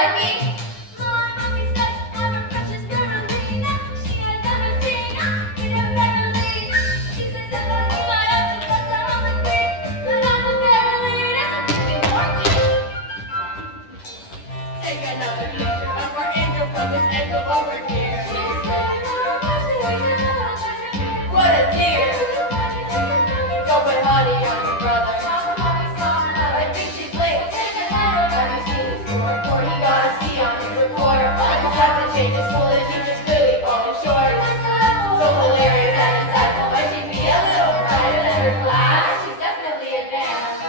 like me. My mommy says I'm a precious Carolina. She has everything in her family. She says if I leave my house, she'll cut down on the green. But I'm a Carolina, so give me more queen. Take another picture of our angel from this angle over here. What a dear. Don't put honey on your brother. I think she's late. Have you seen his school report? He got a C on his report. He'll have to change his school. The teacher's clearly falling short. So hilarious and insightful. I should be a little brighter than her class. She's definitely advanced.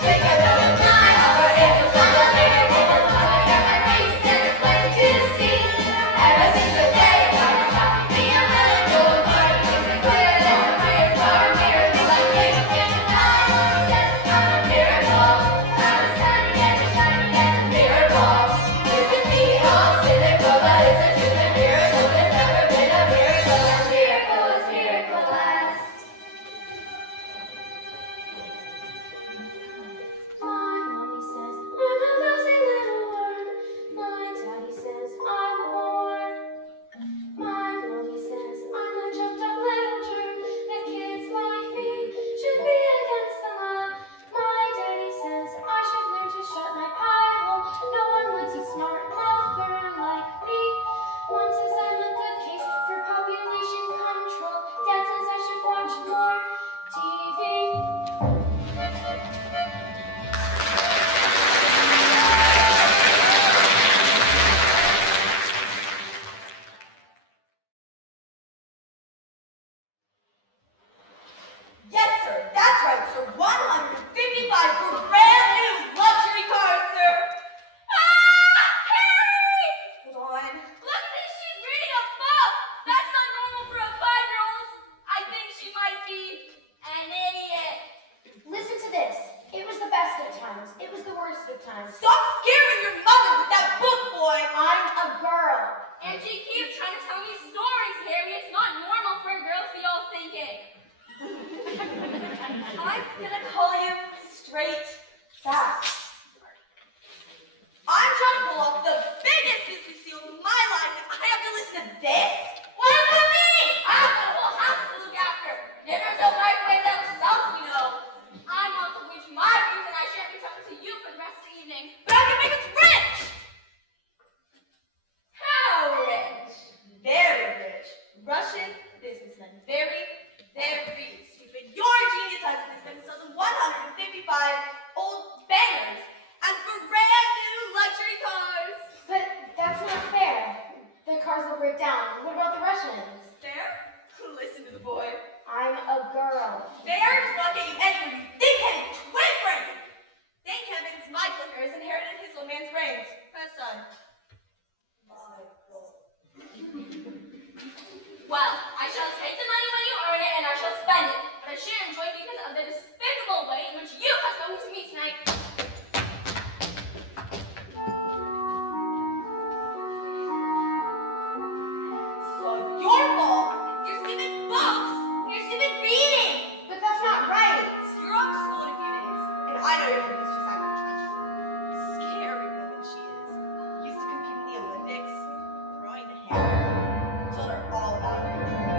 Take another picture of our angel from this angle over here. My face and it's plain to see. Ever since the day I was happy, me and Miller go apart. It's clear that the prayers are a miracle. I think I can deny. Says I'm a miracle. I'm as tiny and as shiny as a miracle. You can be all cynical, but it's a truth and miracle. There's never been a miracle. A miracle is miracle last. My mommy says I'm a lousy little worm. My daddy says I'm a bore. My mommy says I'm a jumped up little germ. That kids like me should be against the law. My daddy says I should learn to shut my pie hole. No one wants a smart mouth girl like me. Mom says I'm a good case for population control. Dad says I should watch more TV. Yes, sir. That's right, sir. 155 brand new luxury cars, sir. Ah! Harry! Hold on. Look at this, she's reading a book! That's not normal for a 5-year-old. I think she might be an idiot. Listen to this. It was the best of times. It was the worst of times. Stop scaring your mother with that book, boy. I'm a girl. And she keeps trying to tell me stories, Harry. It's not normal for a girl to be all thinking. I'm gonna call you straight back. I'm trying to pull off the biggest business deal of my life, and I have to listen to this? What about me? I have got a whole house to look after. Dinner's no microwave themselves, you know. I'm on to which my reason I shan't be talking to you for the rest of the evening. But I can make us rich! How rich? Very rich. Russian businessmen. Very, very stupid. Your genius husband is going to sell them 155 old bangers as brand new luxury cars. But that's not fair. The cars will break down. What about the Russians? Fair? Listen to the boy. I'm a girl. Fair does not get you anywhere. You think Kevin, twin brain. Thank heavens my clicker has inherited his old man's brains. Press on. Well, I shall take the money when you earn it, and I shall spend it. But I shan't enjoy it because of the despicable way in which you have spoken to me tonight. So your fault. Your stupid books. Your stupid reading. But that's not right. You're off to school in a few days, and I know your husband's just acting trash. Scary woman she is. Used to compete in the Olympics, throwing the hammer. Told her all about it.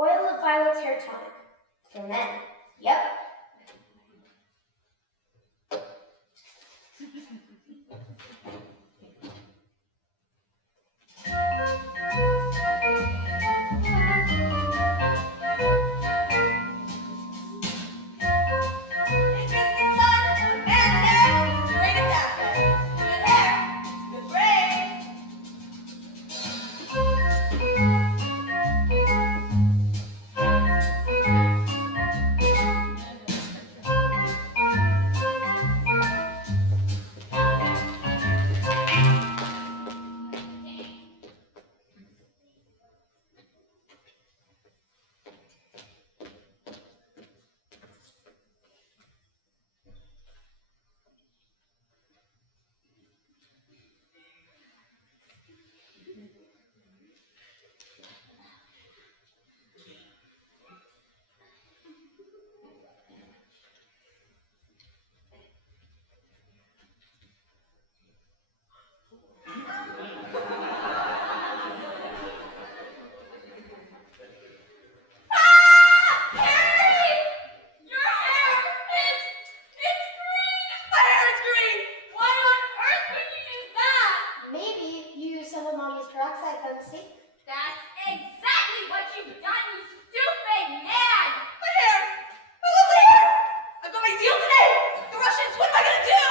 Oil of Violet's hair tonic. For men. Yep. Maybe you used some of Mommy's peroxide by mistake. That's exactly what you've done, you stupid man! My hair! My lovely hair! I've got my deal today! The Russians, what am I gonna do?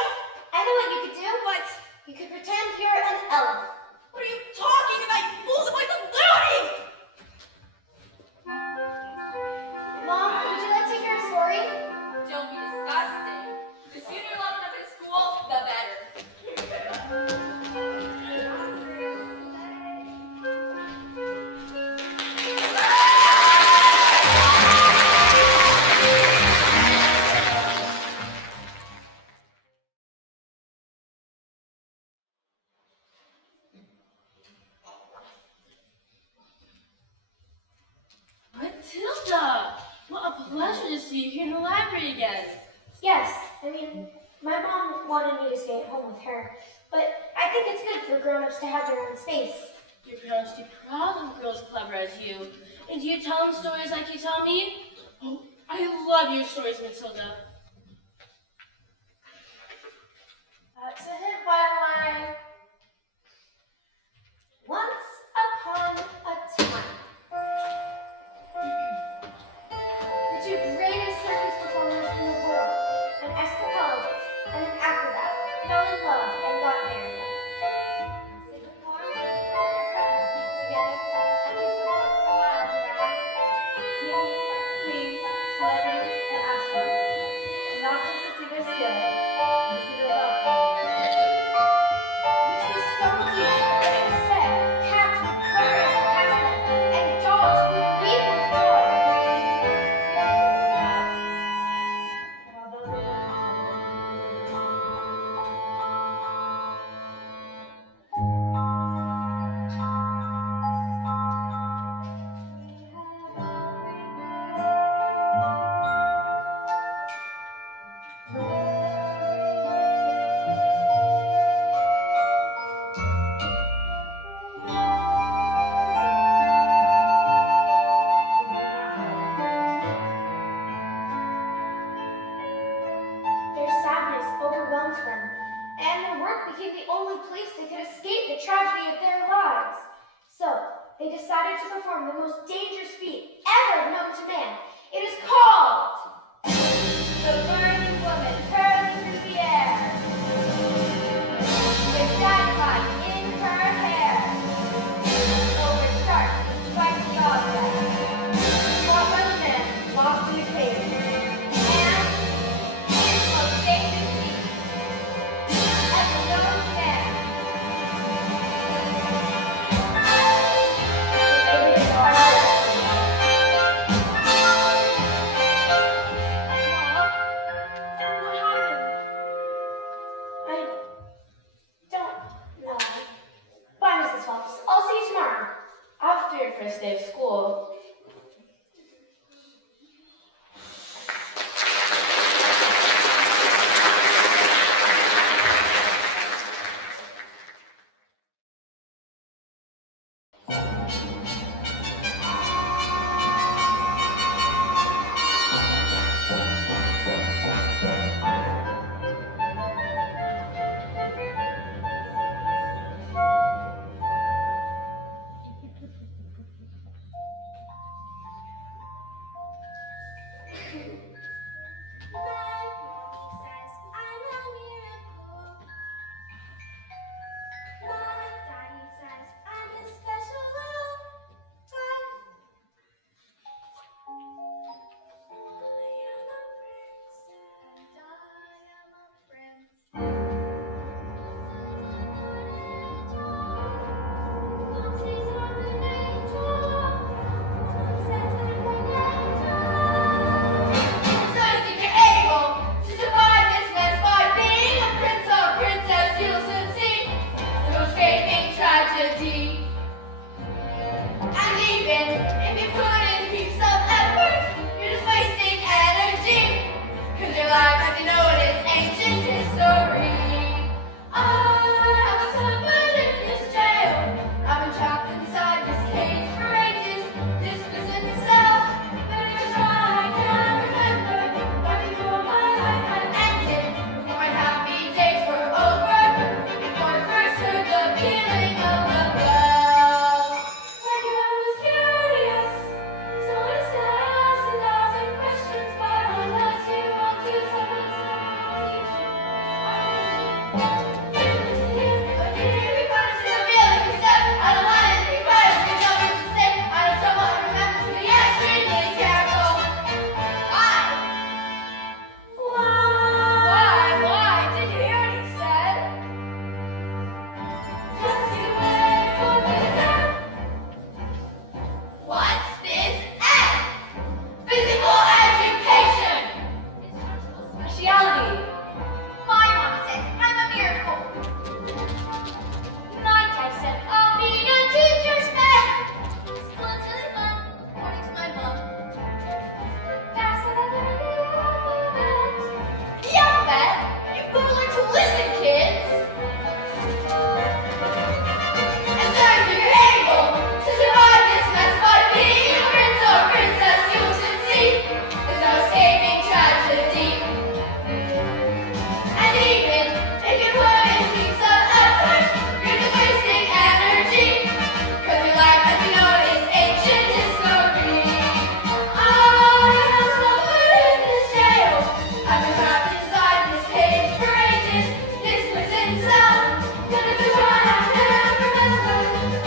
I know what you could do. What? You could pretend you're an elf. What are you talking about, you fools? I'm like a loony! Mom, would you like to hear a story? Don't be disgusting. The sooner you're locked up in school, the better. Matilda! What a pleasure to see you here in the library again. Yes, I mean, my mom wanted me to stay at home with her, but I think it's good for grown-ups to have their own space. Your parents do proud of girls clever as you. And do you tell them stories like you tell me? Oh, I love your stories, Matilda. That's a hint, Violet. Once upon a time, the two greatest circus performers in the world, an escapologist and an acrobat, fell in love and got married. They performed their presentations together and they performed for miles around. Kings, queens, celebrities, and astronauts. Not just to see their skill, but to see their love. Which was so deep that it was said cats would chorus past them and dogs would weep with joy. And although they were their sadness overwhelmed them, and their work became the only place they could escape the tragedy of their lives. So, they decided to perform the most dangerous feat ever known to man. It is called the Burning Woman Hurling Through the Air. With dynamite in her hair, over dark and spiky objects, while one man lost in the cave. And his most dangerous feat ever known to man. It is our says I'm a miracle. My daddy says I'm a special little toy. I am a prince and I am a prince. God says I'm an angel. God says I'm an angel. So you think you're able to survive this mess by being a prince or princess? You'll soon see the most gaping tragedy. And even if you put in heaps of effort, you're just wasting energy. 'Cause your life, as you know, it is ancient history. I have suffered in this jail. I've been trapped inside this cage for ages. This prison cell. But every try I can remember, right before my life had ended, before my happy days were over, before I first heard the pealing of the bell. When I was curious, so I still asked 1,000 questions, but unless you want to someone teach you, But here we find us in a feeling we step out of line and we cry as we know what to say. Out of trouble and remember to be extremely careful. Why? Why? Did you hear what he said? just you wait for this out. What's this F? Physical education. Instructional speciality. My mom says I'm a miracle. My dad said I'll be a teacher's pet. School's really fun, according to my mom. That's what I learned the alphabet. The alphabet? You've got to learn to listen, kids. And so if you're able to survive this mess by being a prince or princess, you'll soon see there's no escaping tragedy. And even if you put in heaps of effort, you're just wasting energy. 'Cause your life, as you know, is ancient history. I have suffered in this jail. I've been trapped inside this cage for ages. This prison cell. But if you try, I can remember.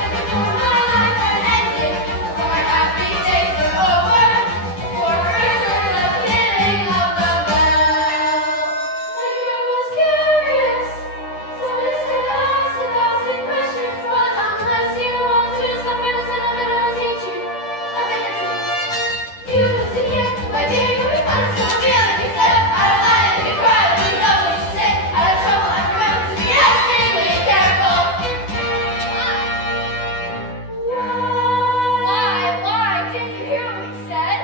And before my life had ended, before my happy days were over, before I first heard the pealing of the bell. When I was curious, so I still asked 1,000 questions, but unless you want to someone better teach you, a thing or two. You listen here, My dear, we found us in a feeling we step out of line and we cry when we know what you say. Out of trouble and remember to be extremely careful. Why? Didn't you hear what we said?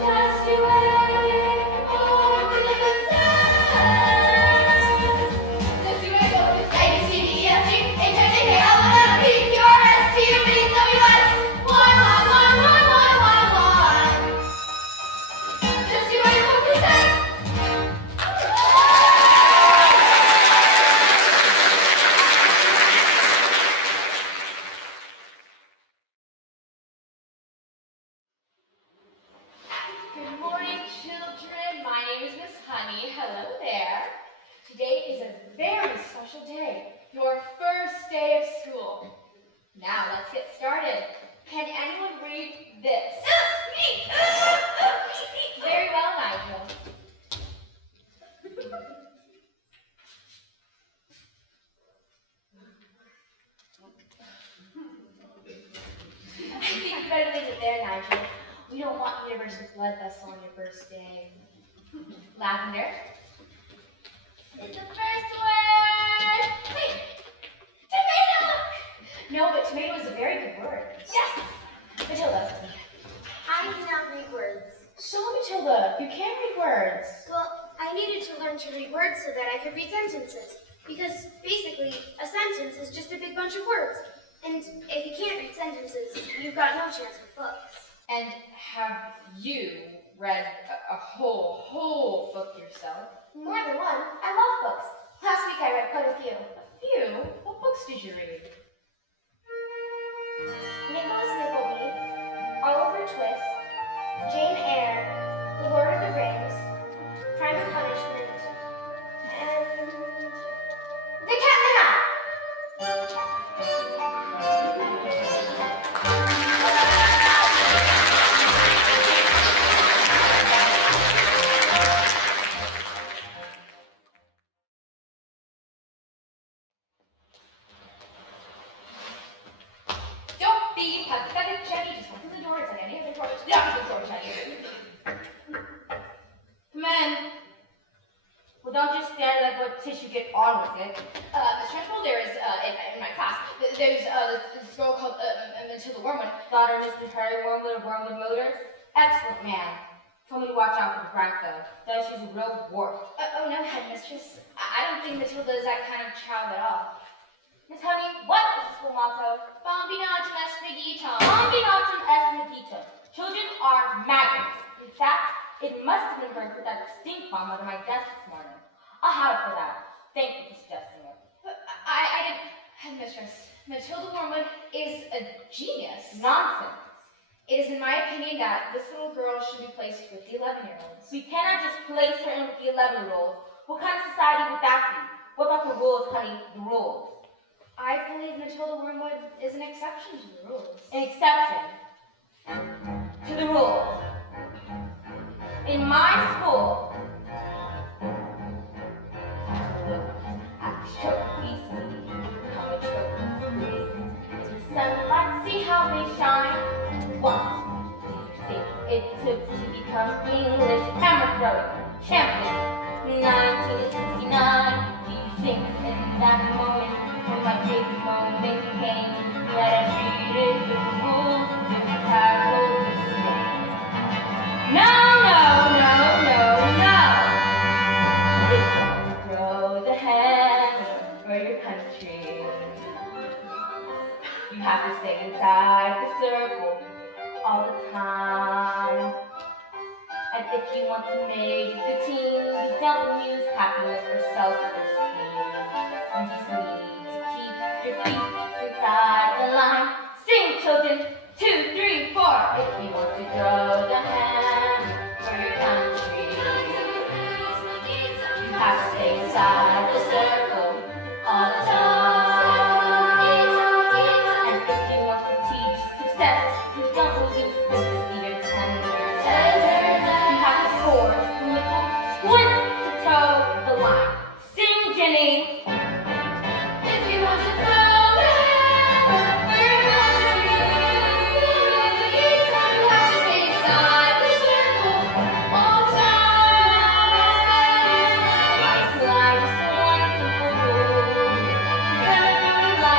just you wait for this out. Just you wait for this A, B, C, D, E, F, G, H, I, J, K, L, M, N, O, P, Q, R, S, T, U, V, W, X. Why? Just you wait for this A. Good morning, children. My name is Miss Honey. Hello there. Today is a very special day, your first day of school. Now let's get started. Can anyone read this? Very well, Nigel. I think you better leave it there, Nigel. We don't want universal blood vessel on your first day. Lavender. It's the first word. Wait, tomato. No, but tomato is a very good word. Yes. Matilda. I cannot read words. So, Matilda, you can read words. Well, I needed to learn to read words so that I could read sentences. Because basically, a sentence is just a big bunch of words. And if you can't read sentences, you've got no chance with books. And have you read a whole book yourself? More than one. I love books. Last week I read quite a few. A few? What books did you read? Nicholas Nickleby, Oliver the Twist, Jane Eyre, The Lord of the Rings, Crime and Punishment, and The Cat in the Hat. Don't be pathetic, Jenny. Just open the door. It's like any other door. Lock the door, Jenny. Come in. Well, don't just stand like what tissue, get on with it. Miss Trunchbull, there is, in my class, there's this girl called Matilda Wormwood. Daughter, Mr. Harry Wormwood of Wormwood Motors. Excellent man. Told me to watch out for the brat though. Says she's a real wart. Oh no, headmistress. I don't think Matilda is that kind of child at all. Miss Honey, what is the school motto? Bambinatum est meditum. Bambinatum est meditum. Children are maggots. In fact, it must have been her with that stink bomb under my desk this morning. I'll have it for that. Thank you for suggesting it. I didn't, headmistress. Matilda Wormwood is a genius. Nonsense. It is in my opinion that this little girl should be placed with the 11-year-olds. We cannot just place her in with the 11-year-olds. What kind of society would that be? What about the rules, honey? The rules. I believe Matilda Wormwood is an exception to the rules. An exception to the rules. In my school, after stroke, we see how much stroke is the sunlight, see how they shine. What do you think it took to become English hammer champion? 1969. Do you think in that moment, when my big moment came, that I treated the rules with casual disdain? No, no, no, no, no. If you want to throw the hand for your country, you have to stay inside the circle all the time. And if you want to make the team, you don't use happiness or self-esteem. You just need to keep your feet inside the line. Sing, children, 2, 3, 4. If you want to throw the hand for your country, you have to stay inside the circle all the time. And if you want to teach success, you don't use sympathy or tenderness. You have to force the little squint to toe the line. Sing, Jenny. If you want to throw the hand for your country, you have to stay inside the circle all the time. Life's one simple rule. Remember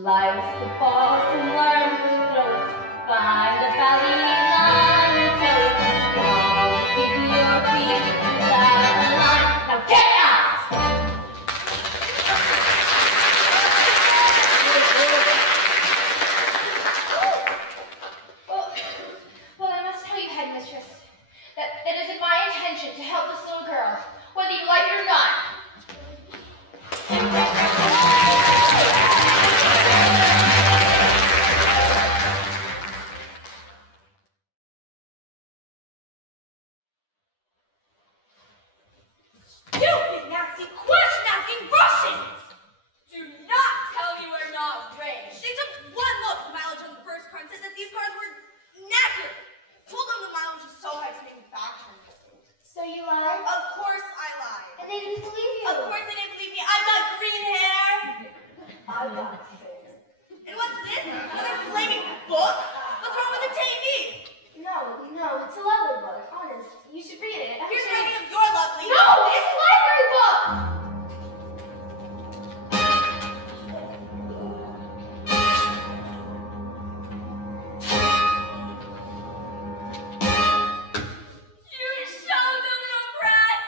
life's the balls and worms to throw it. Find the valley line and tell it. Always keep your feet inside the line. Now get out! Well, I must tell you, headmistress, that it isn't my intention to help this little girl, whether you like it or not. Stupid, nasty, question-asking Russians! Do not tell me we're not rich. They took one look at the mileage on the first car and said that these cars were knackered. Told them the mileage was so high to manufacturing. So you lied? Of course I lied. And they didn't believe you. Of course they didn't believe me. I've got green hair. I've got hair. And what's this? Another flaming book? What's wrong with the TV? No, it's a lovely book. Honest, you should read it. Here's a rating of your lovely. No, it's a library book! You showdoodle brat!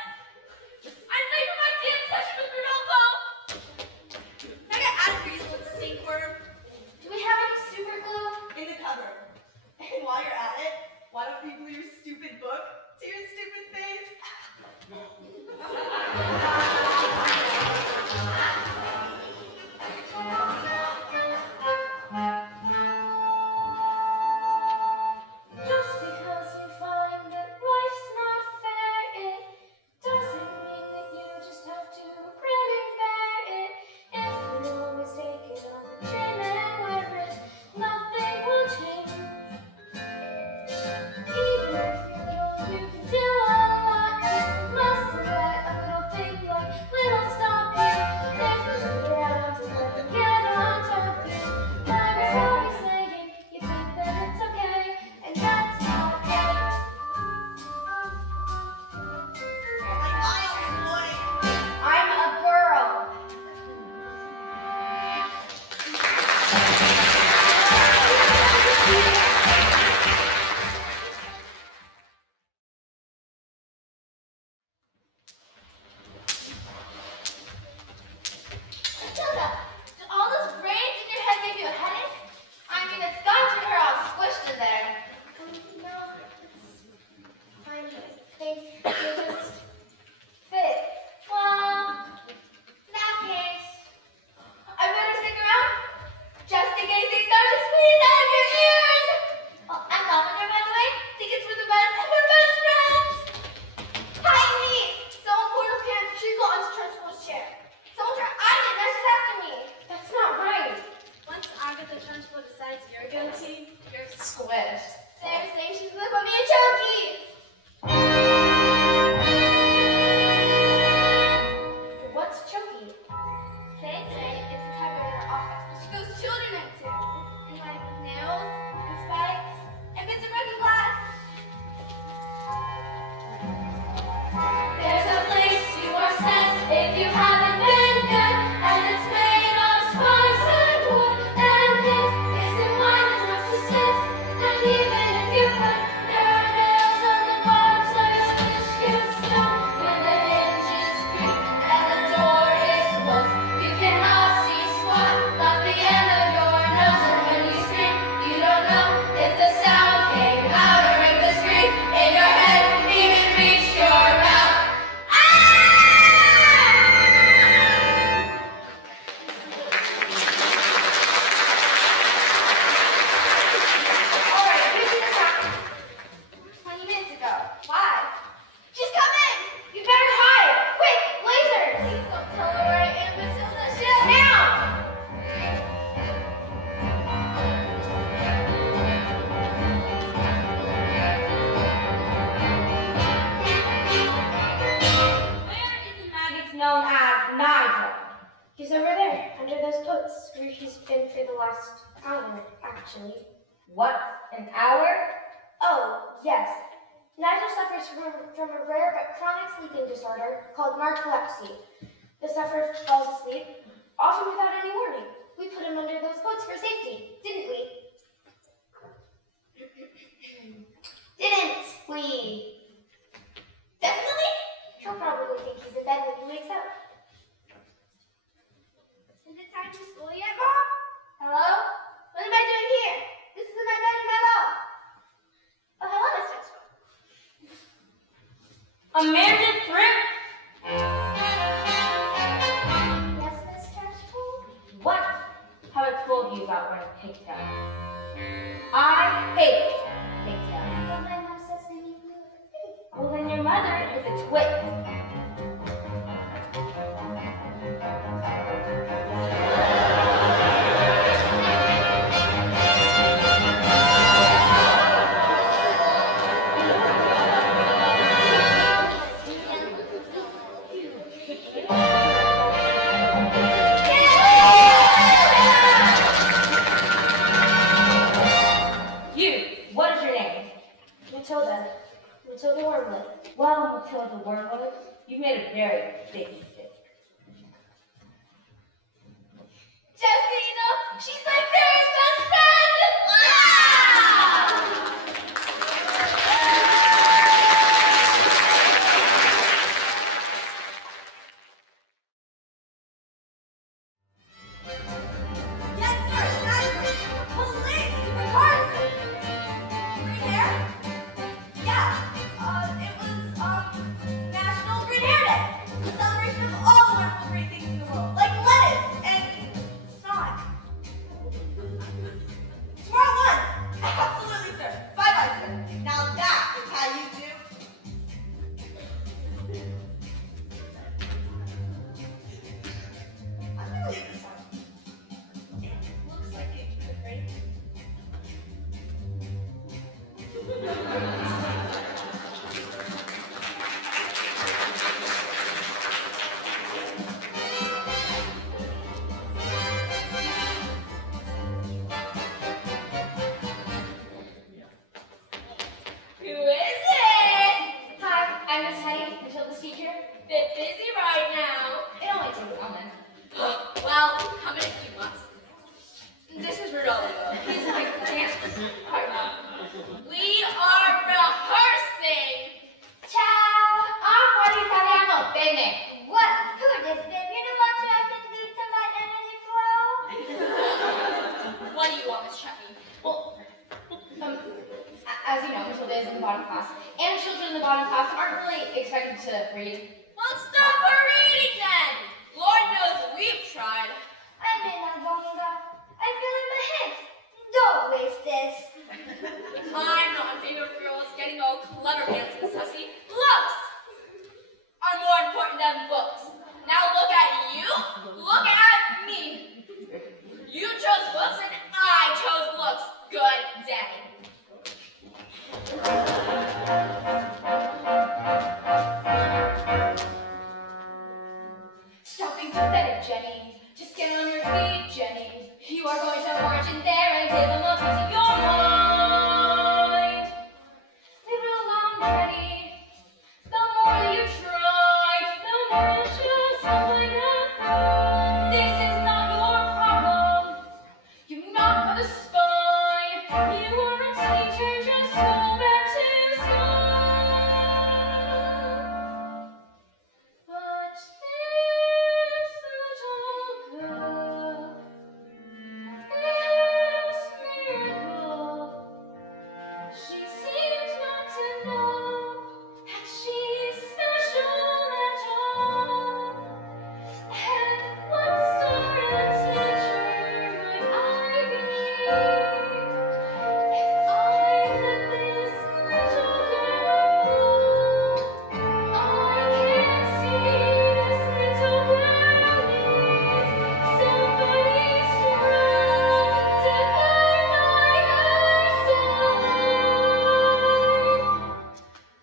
I'm late for my dance session with Rodolfo! Can I get out of here, you little stinkworm? Do we have any super glue? In the cupboard. And while you're at it, why don't you glue your stupid book to your stupid face? squish. They're saying she's gonna put me in chunky. What's chunky? They say it's a type of her office that she goes children into. And like nails and spikes and bits of broken glass. There's a place you are sent if you haven't been good, and it's made of spice and wood, and it isn't mine enough to sit. And even if you could, there are nails on the bottom, so you wish you stood. When the hinges creak and the door is closed, you cannot see squat, not the end of your nose. And when you scream, you don't know if the sound came out or if the scream in your head even reached your mouth. Alright, you see this happen 20 minutes ago. Why? Just come in! You better hide! Quick! Lasers! Please don't tell her where I am, Matilda. Shit! Now! Where is the maggot known as Nigel? He's over there, under those coats, where he's been for the last hour, actually. What? An hour? Oh, yes. Nigel suffers from a rare but chronic sleeping disorder called narcolepsy. The sufferer falls asleep, often without any warning. We put him under those coats for safety, didn't we? Didn't we? Definitely? He'll probably think he's in bed when he wakes up. Is it time for school yet, Mom? Hello? What am I doing here? This isn't my bed. Hello? Oh, hello, Mr. Mitchell. Amanda Thrift? Yes, Miss Cashpool? What have I told you about wearing pigtails? I hate pigtails. Well, my mom says they make me look pretty. Well, then your mother is a twit. You, what is your name? Matilda. Matilda Wormwood. Well, Matilda Wormwood, you've made a very big mistake. Just so you know, she's my very best friend! Yes, sir. That's right. Police McCarthy. Green hair? Yeah. It was National Green Hair Day. The celebration of all the wonderful green things in the world, like lettuce and snot. Tomorrow 1. Absolutely, sir. Bye-bye, sir. Now that is how you do. I'm gonna leave this on. It looks like it could rain. Who is it? Hi, I'm Miss Hetty, Matilda's teacher. Bit busy right now. It only takes a moment. Well, come in a few months. This is Rodolfo. He's my dance partner. We are rehearsing. Ciao! I'm Party Italiano, bene. What? Who did it? You know what I can do to my energy flow? What do you want, Miss Chutney? Well, as you know, Matilda is in the bottom class, and children in the bottom class aren't really expected to read. Well, stop her reading then. Lord knows we've tried. I'm in a bonga. I'm feeling my hips. Don't waste this. I'm not in favor of girls getting all clever pants and sussy. Looks are more important than books. Now look at you. Look at me. You chose books and I chose looks. Good day. march in there and give them a piece of your mind. They will already. The more that you try, the more you just find out. This is not your problem. You're not gonna spine. You are a teacher, just go back to school. But this little girl, this miracle, she seems not to know that she's special at all. And what sort of teacher might I be if I let this little girl fall? I can see this little girl needs somebody strong to guide by her side.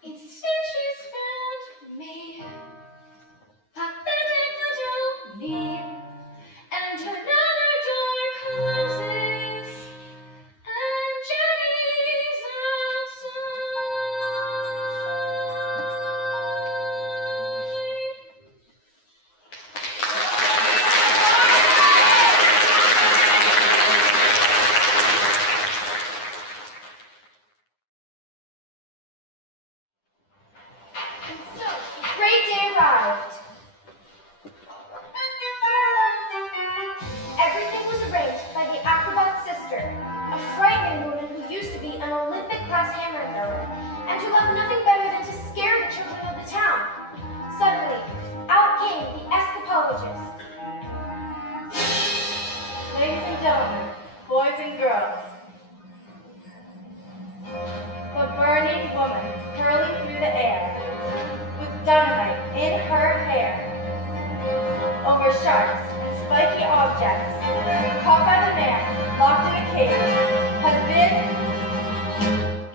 Instead, she's found me, pathetic little me, and another door closes, and Jenny's outside. And so, the great day arrived. Everything was arranged by the acrobat's sister, a frightening woman who used to be an Olympic-class hammer thrower, and who loved nothing better than to scare the children of the town. Suddenly, out came the escapologist. Ladies and gentlemen, boys and girls, the burning woman hurling through the air with dynamite in her hair over sharks and spiky objects, caught by the man locked in a cage, has been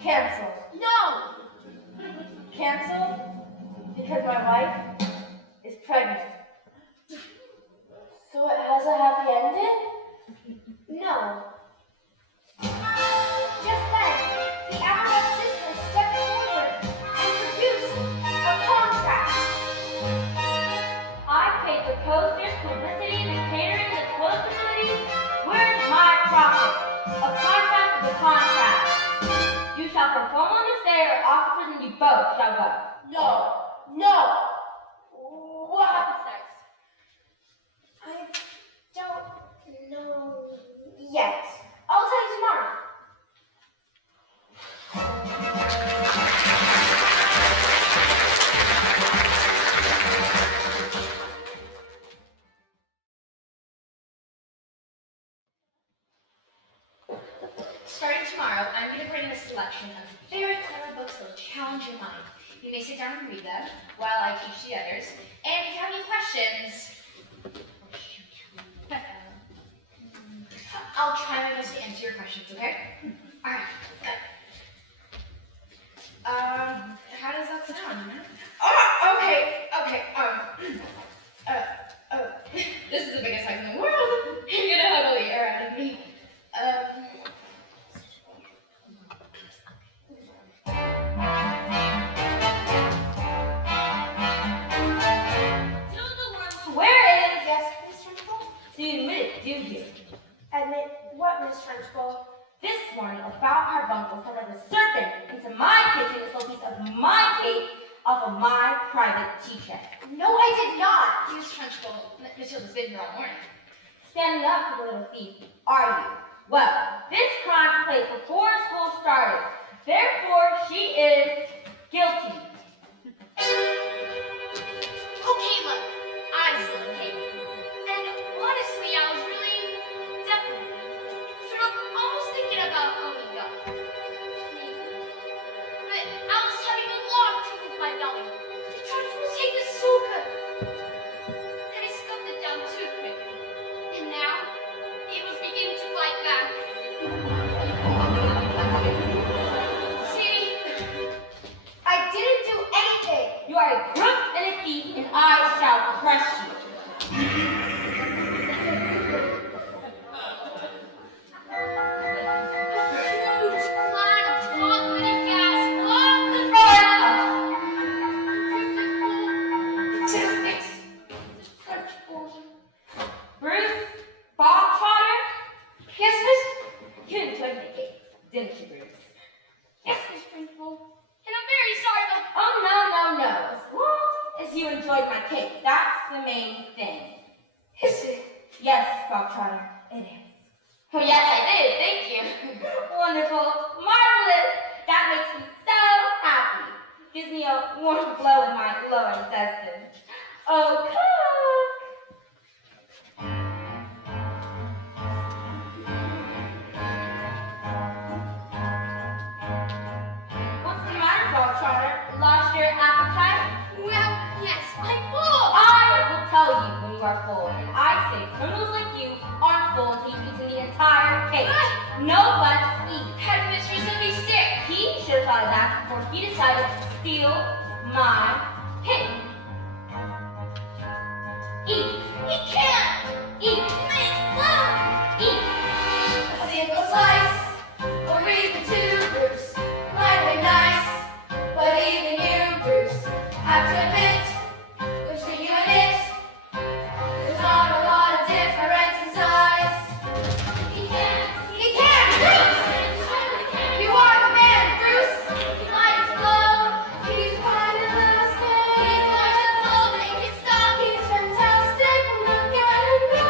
canceled. No! Canceled because my wife is pregnant. So it has a happy ending? No. Just then, the acrobat's sister stepped forward and produced a contract. I paid the posters, publicity, the catering, the toilet facilities. Where's my profit? A contract is a contract. You shall perform on this day, or off to prison you both shall go. No. No. What happens next? I don't know yet. I'll tell you tomorrow. Starting tomorrow, I'm going to bring in a selection of very clever books that will challenge your mind. You may sit down and read them while I teach the others. And if you have any questions, I'll try my best to answer your questions, okay? All right. How does that sound? Oh, okay. This is the biggest hug in the world. You're gonna huddle around me. Where is? Yes, Miss Trunchbull? So you admit it, do you? Admit what, Miss Trunchbull? This morning, about our uncle sent a serpent into my kitchen and stole a piece of my cake off of my private tea tray. No, I did not. Miss Trunchbull, Matilda's been here all morning. Standing up for the little thief, are you? Well, this crime took place before school started. Therefore, she is guilty. Okay, look, I'm still okay. And honestly, I was really definitely sort of almost thinking about owning up. Maybe. But I was having a lot of trouble with my belly. The trunchbull cake is so good. And I scuffed it down too quick. And now, it was beginning to bite back. See? I didn't do anything. You are a crook and a thief, and I shall crush you. Trotter. It is. Oh, yes, I did. Thank you. Wonderful. Marvelous. That makes me so happy. Gives me a warm glow in my lower intestines. Oh, cook! What's the matter, Bob Trotter? Lost your appetite? Well, yes, I'm full. I will tell you when you are full, and I say criminals like you aren't full until you've eaten the entire cake. No buts, eat. Headmistress will be sick. He should have thought of that before he decided to steal my cake. Eat. He can't. Eat. Make love. Eat. A single slice, or even two, Bruce. Might be nice, but even you, Bruce, have to admit, between you and it, there's not a lot of difference in size. He can't. He can, Bruce! You are the man, Bruce! He might explode. He's quite a little scared. He's like a blow, make it stop. He's fantastic. Look at him go.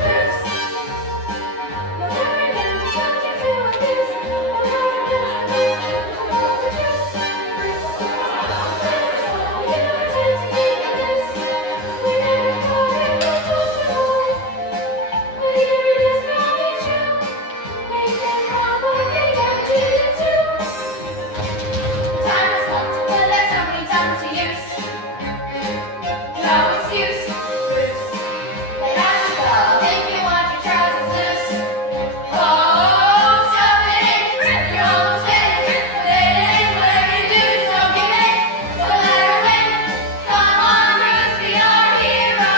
Bruce! You'll never get me something to like this. You'll never get me this. You'll never just. Bruce! You don't tend to be like this. We never thought it was possible. But here it is, now be true. Make them wrong, but they got you too. Time has come to put that somebody down to use. No excuse, Bruce. Lay down your belt, make me want your trousers loose. Oh, stop it in, you're almost finished. Let it in, whatever you do, just don't give in. Don't let her win. Come on, Bruce, be our hero.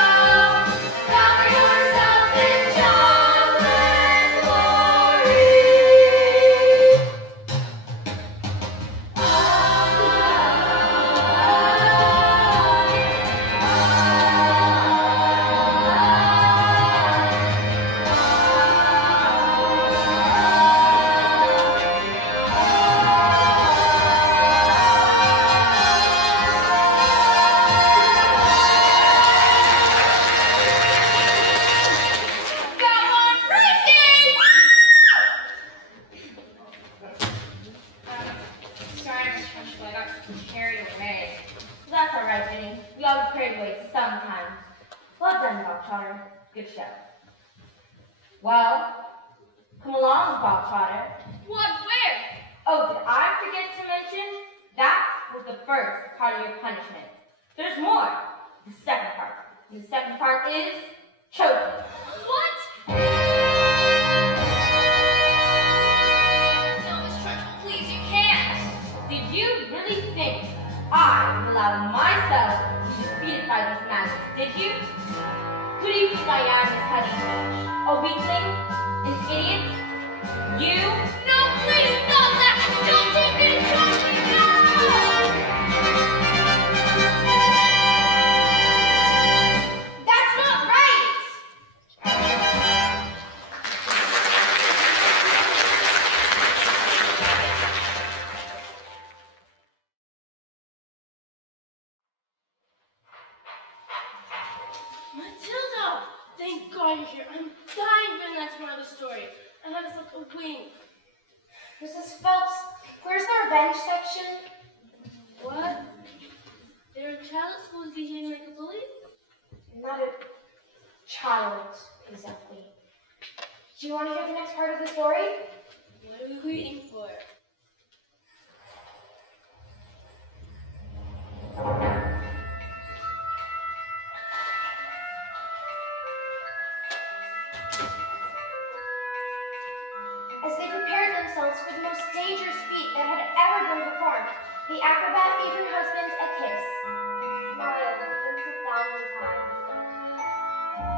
Cover yourself in chocolate glory. Go on, racing! Sorry, Miss Trunchbull, I got carried away. That's all right, Jenny. We all get carried away sometimes. Well done, Bob Trotter. Good show. Well, come along, Bob Trotter. What? Where? Oh, did I forget to mention? That was the first part of your punishment. There's more. The second part. And the second part is choking. What? No, Miss Trunchbull, please, you can't. Did you really think I would allow myself to be defeated by these magics? Did you? Who do you think I am, Miss Honey? A weakling? An idiot? You? No, please, not that. Don't take me to Trunchbull, no! That's not right! Matilda! Thank God you're here. I'm dying for the next part of the story. I have this like a wing. Mrs. Phelps, where's the revenge section? What? There a child at school is behaving like a bully? Not a child, exactly. Do you want to hear the next part of the story? What are we waiting for? As they prepared themselves for the most dangerous feat that had ever been performed, the acrobat gave her husband a kiss. Smiled Vincent Valentine.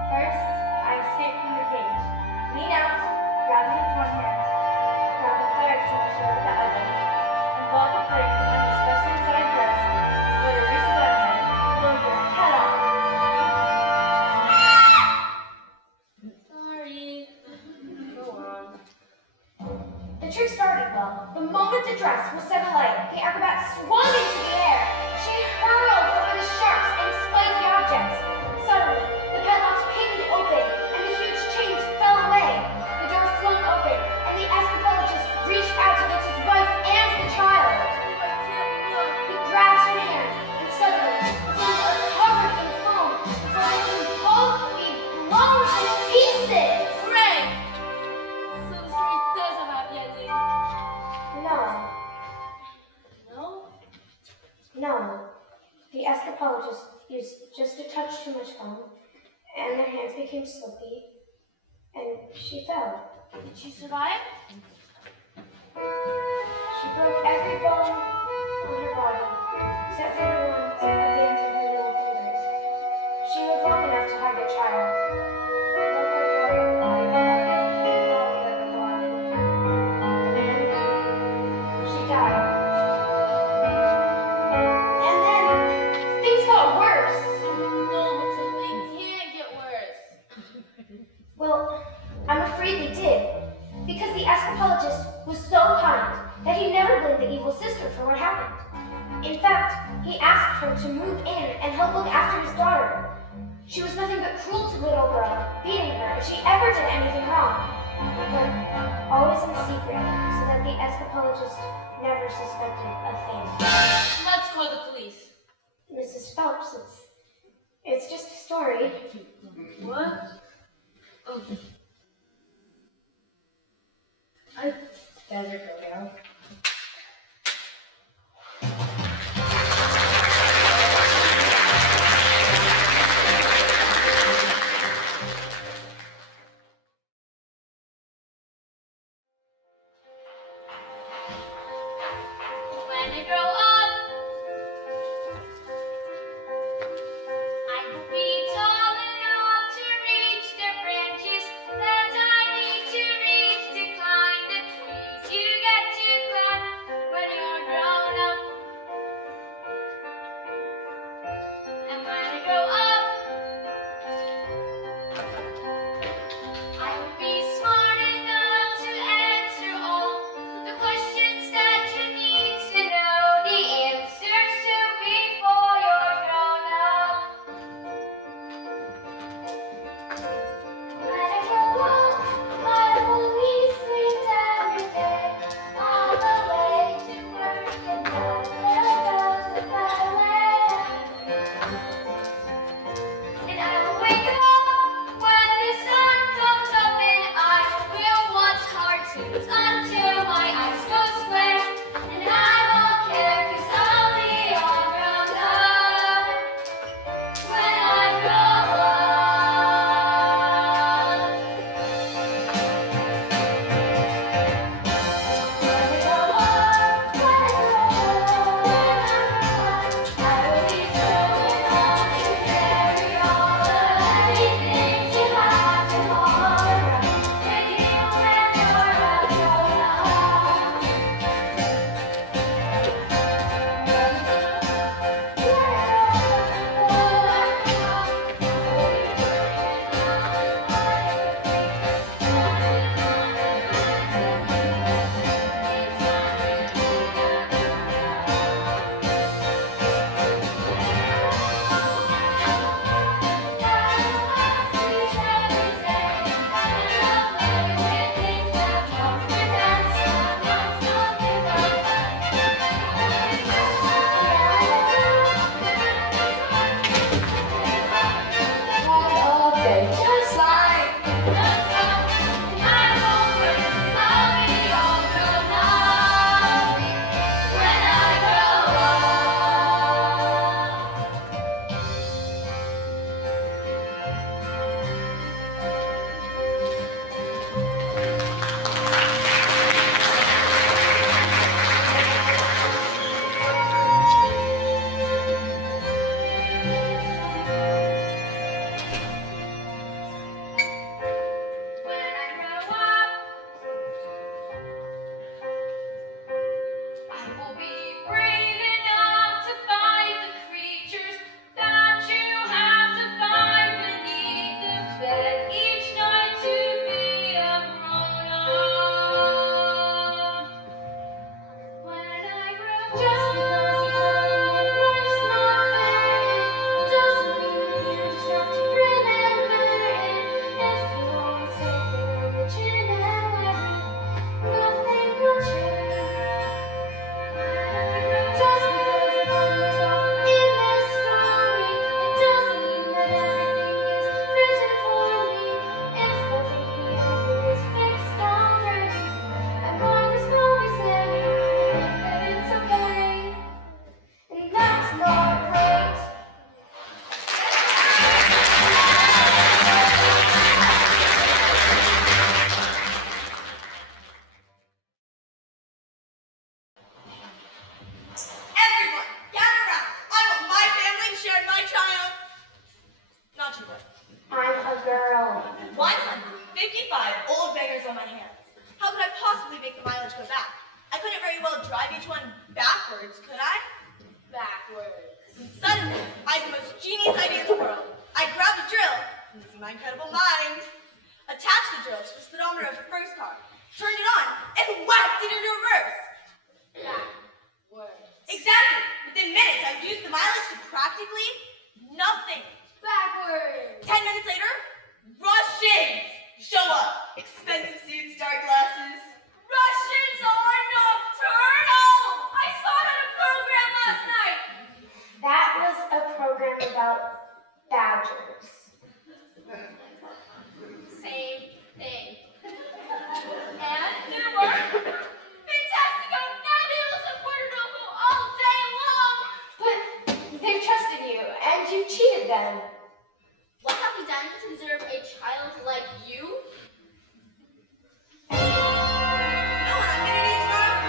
First, I escaped from the cage. Lean out, grab me with one hand, grab the clerics on my shoulder with the other, and follow the clerics on the specially designed dress, go to Reese Dynamite, blow your head off. Sorry. Go on. The trick started well. The moment the dress was set alight, the acrobat swung into the air. She hurled over the sharps and spiky objects. Suddenly, the padlocks pinged open, escapologist used just a touch too much foam, and their hands became slippy, and she fell. Did she survive? She broke every bone on her body, except for the ones at the ends of her little fingers. She lived long enough to hug a child. Though her broken body fell, she was all we ever wanted. And then she died. And then things got worse. No, Matilda, they can't get worse. Well, I'm afraid they did, because the escapologist was so kind that he never blamed the evil sister for what happened. In fact, he asked her to move in and help look after his daughter. She was nothing but cruel to the little girl, beating her if she ever did anything wrong. But always in secret, so that the escapologist never suspected a thing. Let's call the police. Mrs. Phelps, it's just a story. What? Oh. I better go now. When I grow up, I will be tall enough to reach the branches that I need to reach to climb the trees. You get to 5 old beggars on my hands. How could I possibly make the mileage go back? I couldn't very well drive each one backwards, could I? Backwards. And suddenly, I had the most genius idea in the world. I grabbed a drill, using my incredible mind, attached the drill to the speedometer of the first car, turned it on, and whacked it into reverse. Backwards. Exactly. Within minutes, I reduced the mileage to practically nothing. Backwards. 10 minutes later, Russians show up. Expensive suits, dark glasses. Russians are nocturnal! I saw it on a program last night. That was a program about badgers. Same thing. And there were fantastico nebulous of Puerto Rico all day long. But they've trusted you, and you cheated them. What have we done to deserve a child like you? You know what I'm gonna do tomorrow?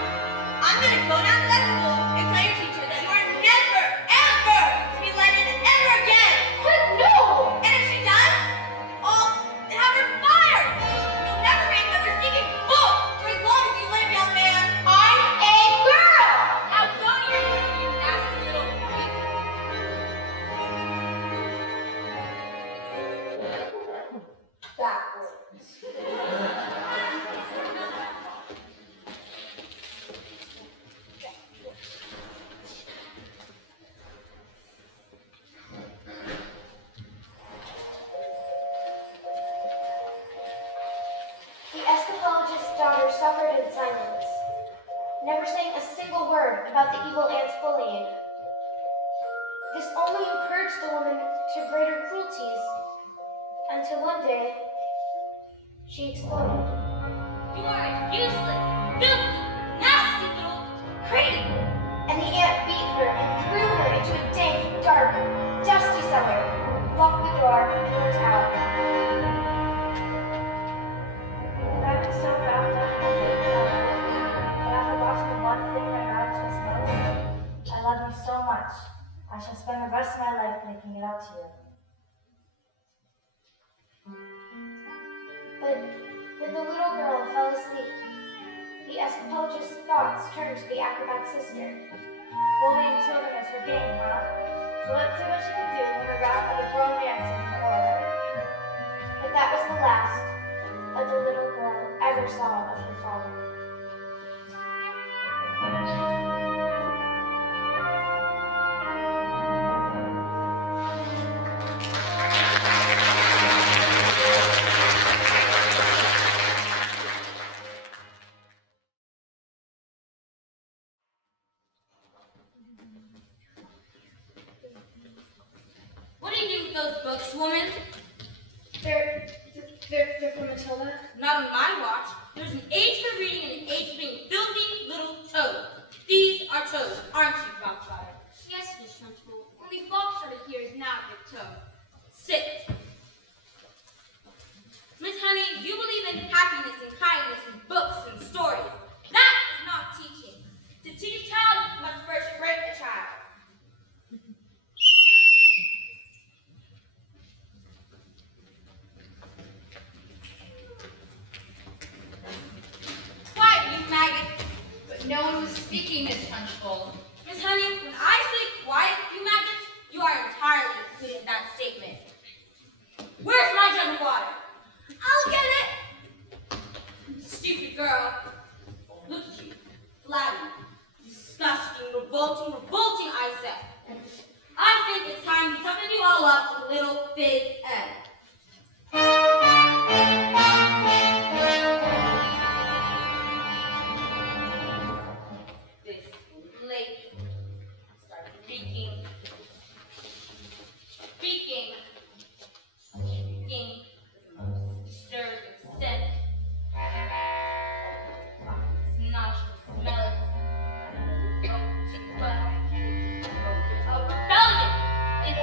I'm gonna go down to that school and tell your teacher that you are never, ever to be let in ever again. But no! And if she does, I'll have her fired. You'll never read another stinking book for as long as you live, young man. I'm a girl! Now go to your room, you nasty little freak. Backwards. The escapologist's daughter suffered in silence, never saying a single word about the evil aunt's bullying. This only encouraged the woman to greater cruelties, until one day, she exploded. You are a useless, filthy, nasty little creep. And the aunt beat her and threw her into a dank, dark, dusty cellar, locked the door, and went out. I've been so wrapped up in thinking about it, but I've forgotten the one thing that matters most. I love you so much. I shall spend the rest of my life making it up to you. But when the little girl fell asleep, the escapologist's thoughts turned to the acrobat's sister. Bullying children is her game, huh? So let's see what she can do when the wrath of the grown man sits before her. But that was the last of the little girl ever saw of her father. What do you do with those books, woman? They're for Matilda? Not on my watch. There's an age for reading and an age for being filthy little toads. These are toads, aren't you, Foxtrotter? Yes, Miss Trunchbull. Only Foxtrotter here is not a big toad. Sit. Miss Honey, you believe in happiness and kindness and books and stories. That is not teaching. To teach a child, you must first break a child. Quiet, you maggot. But no one was speaking, Miss Trunchbull. Miss Honey, when I say quiet, you maggots, you are entirely included in that statement. Where's my jug of water? I'll get it! Stupid girl. Look at you. Flabby. Disgusting, revolting, I said. I think it's time we toughen you all up with a little fizz end. This lady started speaking. Speaking with the most disturbing scent. It's nauseous, smell it. Oh, rebellion! It's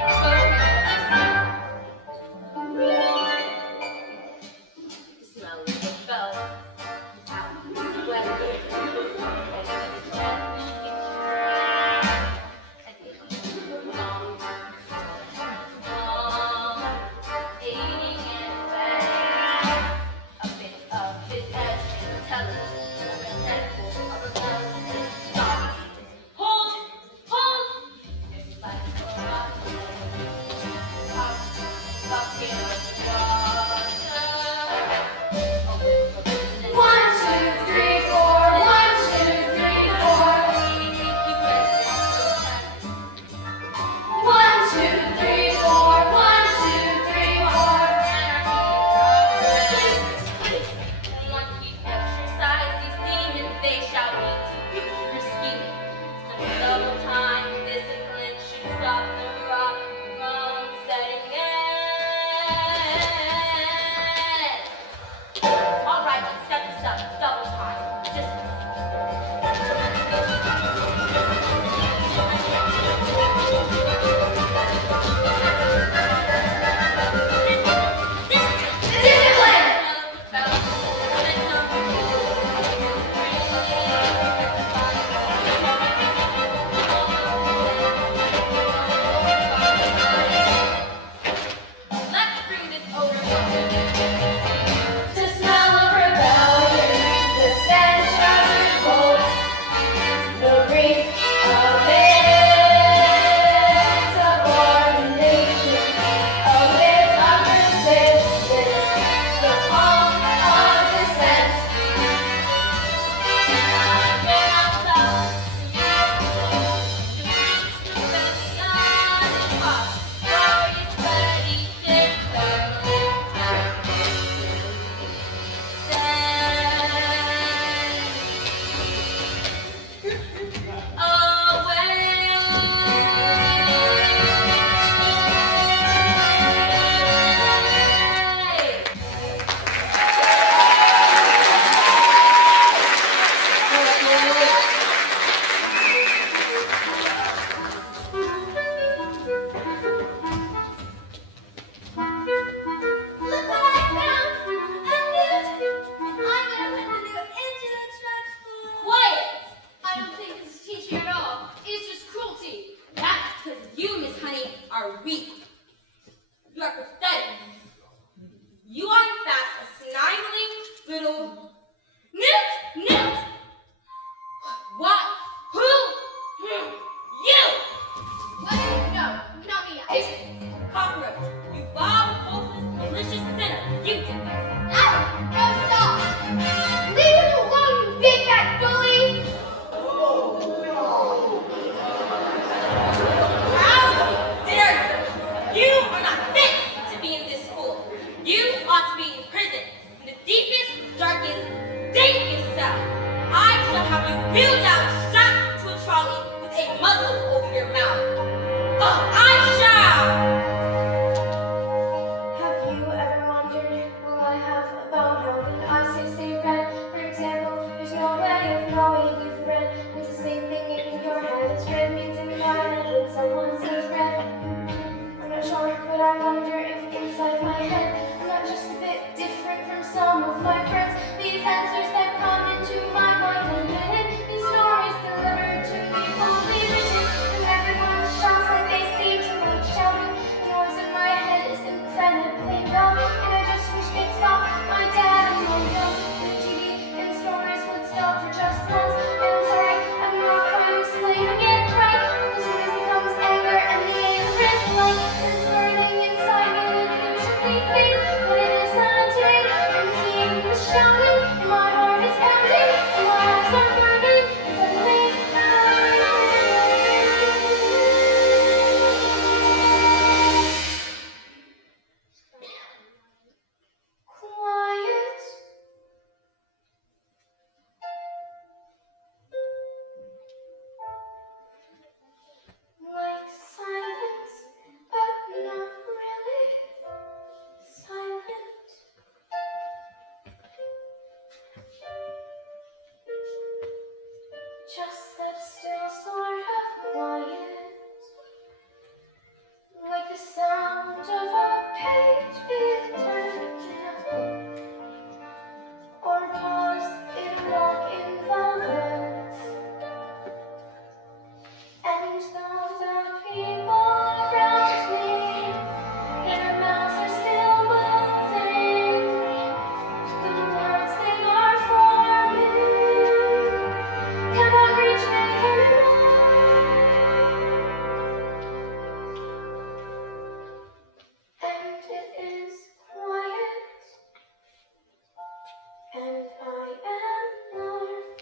and I am Lord.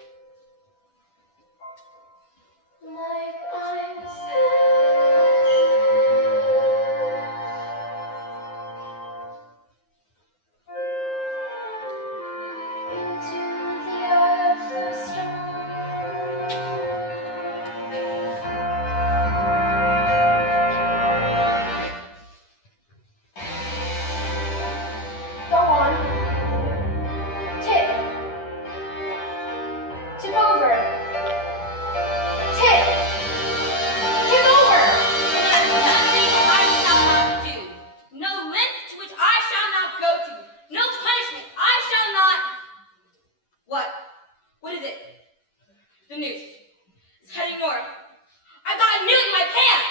Like I said, into the eye of the storm. Go on. Tip. Tip over. Tip. Tip over. Nothing I shall not do. No length to which I shall not go to. No punishment I shall not. What? What is it? The news. It's heading north. I got a nail in my pants.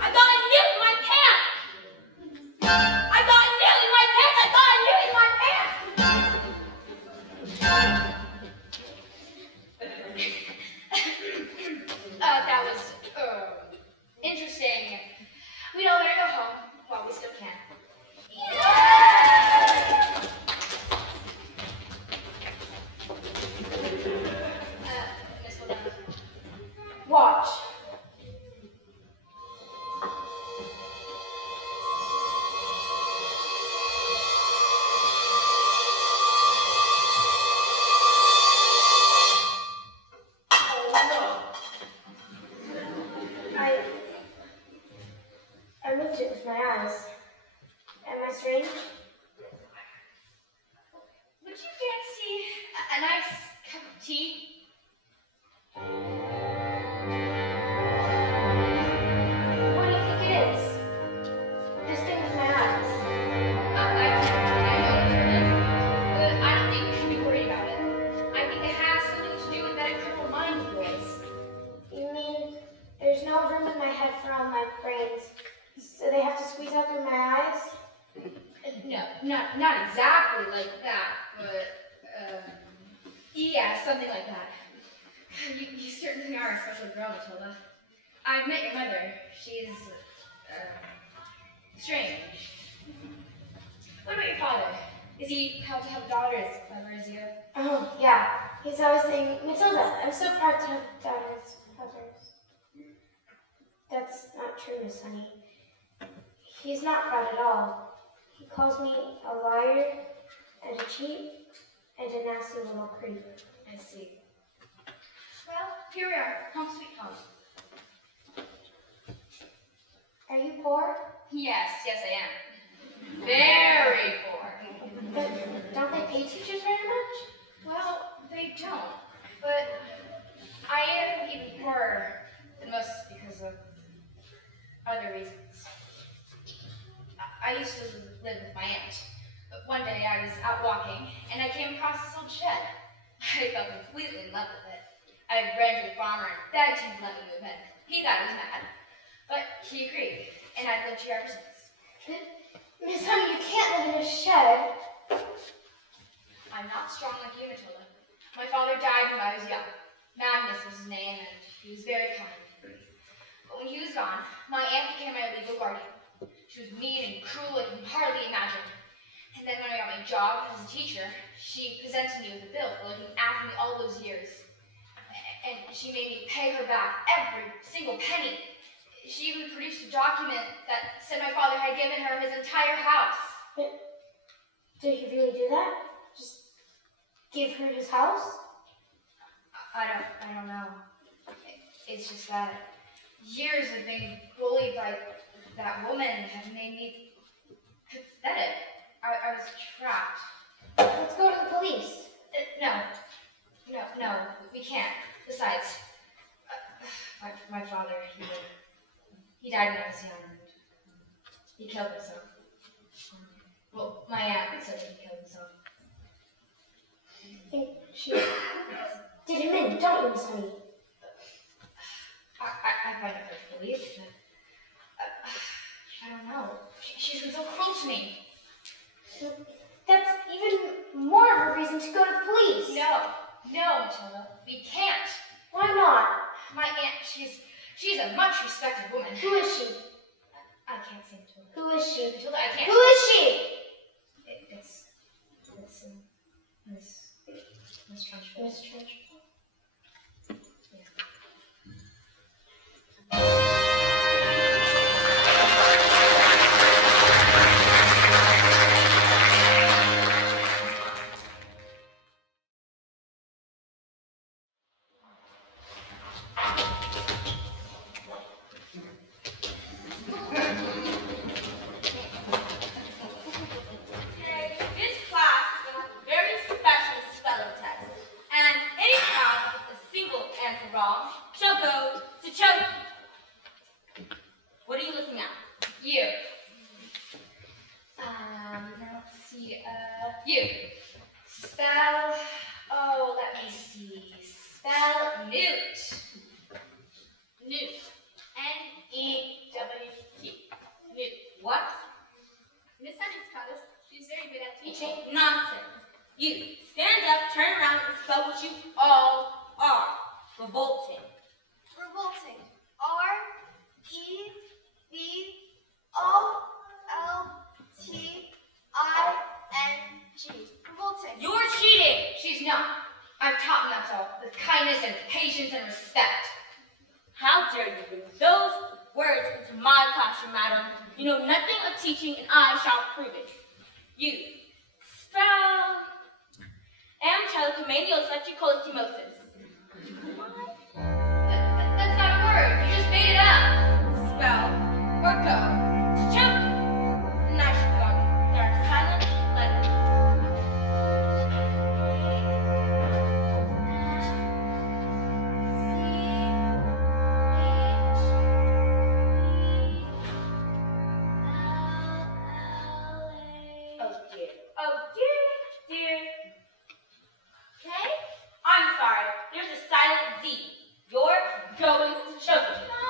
I got a nail in my pants. I got a nail in my pants. I got a nail in my pants. That was interesting. We'd all better go home while we still can. Miss Matilda. Watch. I moved it with my eyes. Am I strange? Would you fancy a nice cup of tea? What do you think it is? This thing with my eyes. I know it's hurting, but I don't think we should be worried about it. I think it has something to do with that crippled mind of yours. You mean there's no room in my head for all my brains, so they have to squeeze out through my eyes? No, not exactly like that, but yeah, something like that. You certainly are a special girl, Matilda. I've met your mother. She's strange. What about your father? Is he proud to have a daughter as clever as you? Oh, yeah. He's always saying, Matilda, I'm so proud to have daughters. That's not true, Miss Honey. He's not proud at all. He calls me a liar and a cheat and a nasty little creep. I see. Well, here we are. Home sweet home. Are you poor? Yes, I am. Very poor. But don't they pay teachers very much? Well, they don't. But I am even poorer than most because of other reasons. I used to live with my aunt, but one day I was out walking and I came across this old shed. I fell completely in love with it. I ran to the farmer and begged him to let me move in. He thought I was mad, but he agreed, and I've lived here ever since. Miss Honey, you can't live in a shed. I'm not strong like you, Matilda. My father died when I was young. Magnus was his name, and he was very kind. But when he was gone, my aunt became my legal guardian. She was mean and cruel like you can hardly imagine. And then when I got my job as a teacher, she presented me with a bill for looking after me all those years. And she made me pay her back every single penny. She even produced a document that said my father had given her his entire house. But did he really do that? Just give her his house? I don't know. It's just that years of being bullied by that woman have made me pathetic. I was trapped. Let's go to the police. No, we can't. Besides, my father, he died when I was young. He killed himself. Well, my aunt said he killed himself. I think she did him in, don't you, Miss Honey? I find it hard to believe that. I don't know. She's been so cruel to me. That's even more of a reason to go to the police. No, Matilda, we can't. Why not? My aunt, she's a much respected woman. Who is she? I can't say Matilda. Who is she? Matilda, I can't. Who is she? It's Miss Trunchbull. Miss Trunchbull. Today, this class is going to have a very special spelling test. And any child with a single answer wrong shall go to choke. What are you looking at? You. Now let's see. You. Spell. Oh, let me see. Spell newt. Newt. N-E-W-T. Newt. What? Miss Honey's taught us. She's very good at teaching. Nonsense. You stand up, turn around, and spell what you all are. Revolting. Revolting. R-E-V-O-L-T-I-N-G. Revolting. You're cheating. She's not. I've taught Matilda with kindness and patience and respect. How dare you bring those words into my classroom, madam? You know nothing of teaching, and I shall prove it. You spell Amchelicomanio's letricolostimosis. That's not a word. You just made it up. Spell or go to choke. Nice one. There are silent letters. Oh dear. Oh dear, dear. Okay? I'm sorry. There's a silent Z. You're going to choke. No.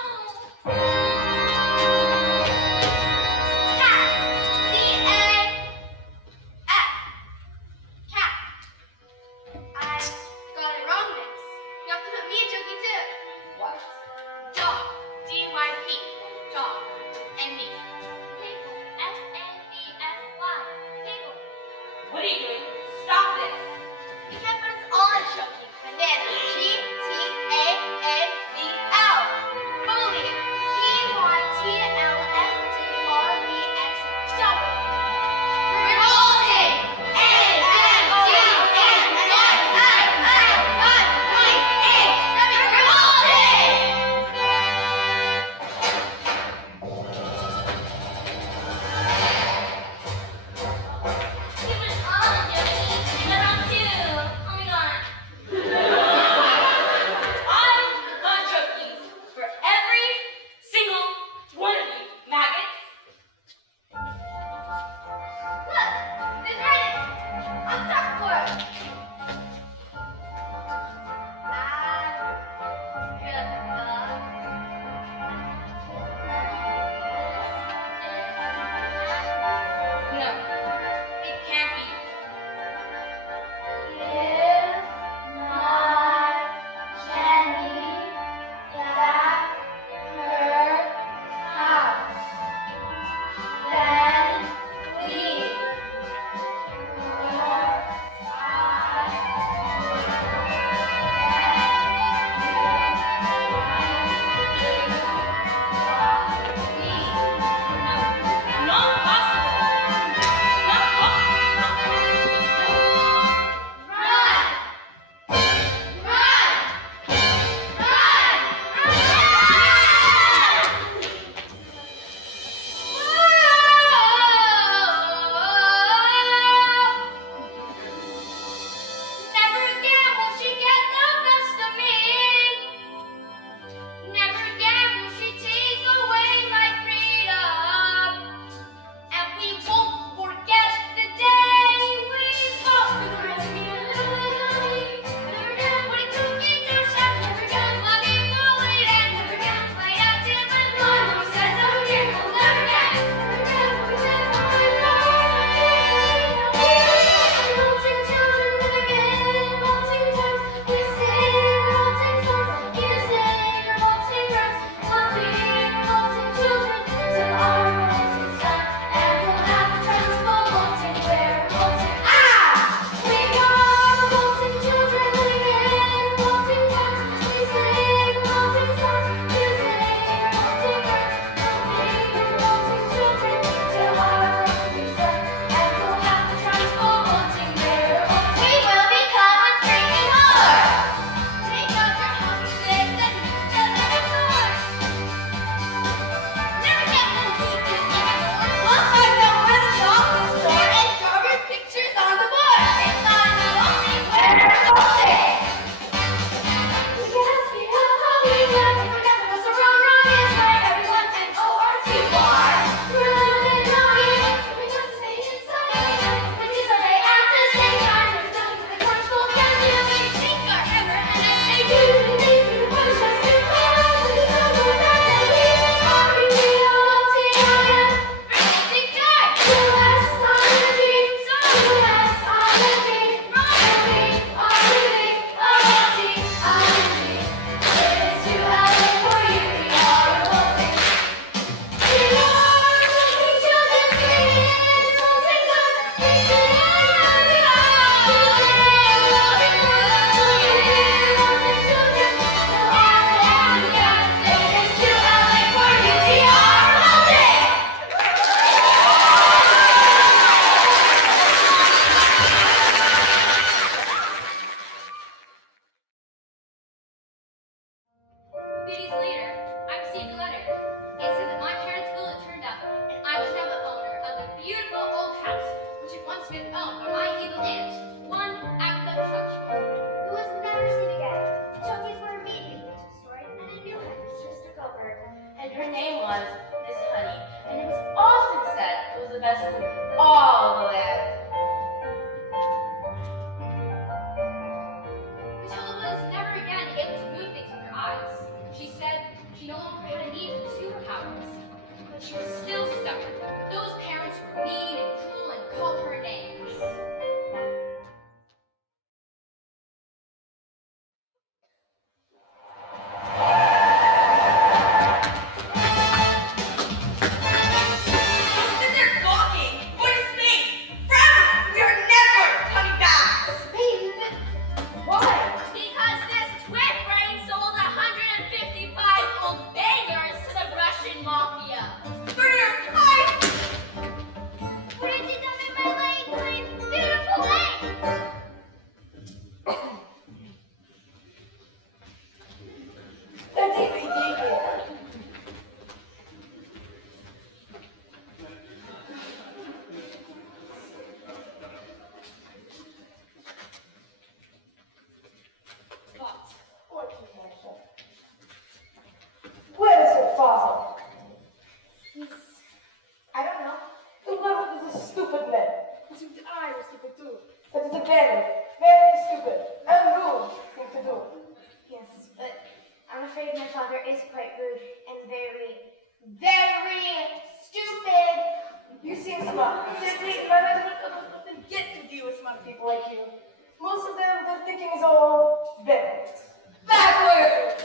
is all backwards. Backwards!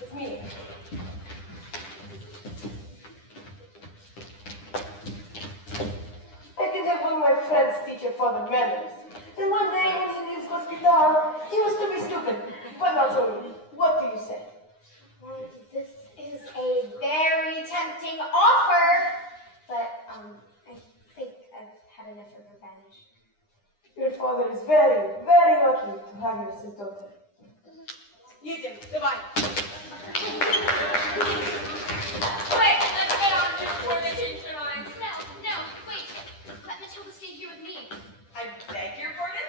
It's me. I did have one of my friends teach your father manners. And one day when he leaves hospital, he was to be stupid. But not so really. What do you say? This is a very tempting offer, but I think I've had enough of revenge. Your father is very, very lucky to have you as his daughter. You do. Goodbye. Quick, let's get on before they change their minds. No, wait. Let Matilda stay here with me. I beg your pardon?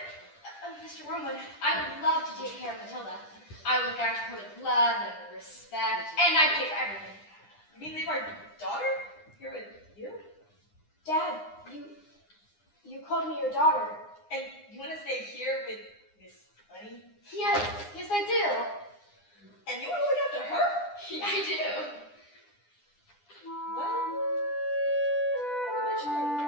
Mr. Wormwood, I would love to take care of Matilda. I would look after her with love and respect, and I'd pay for everything. You mean leave our daughter here with you? Dad, you called me your daughter. And you want to stay here with Miss Bunny? Yes, I do. And you want to look after her? Yeah, I do. Well, I'm not sure.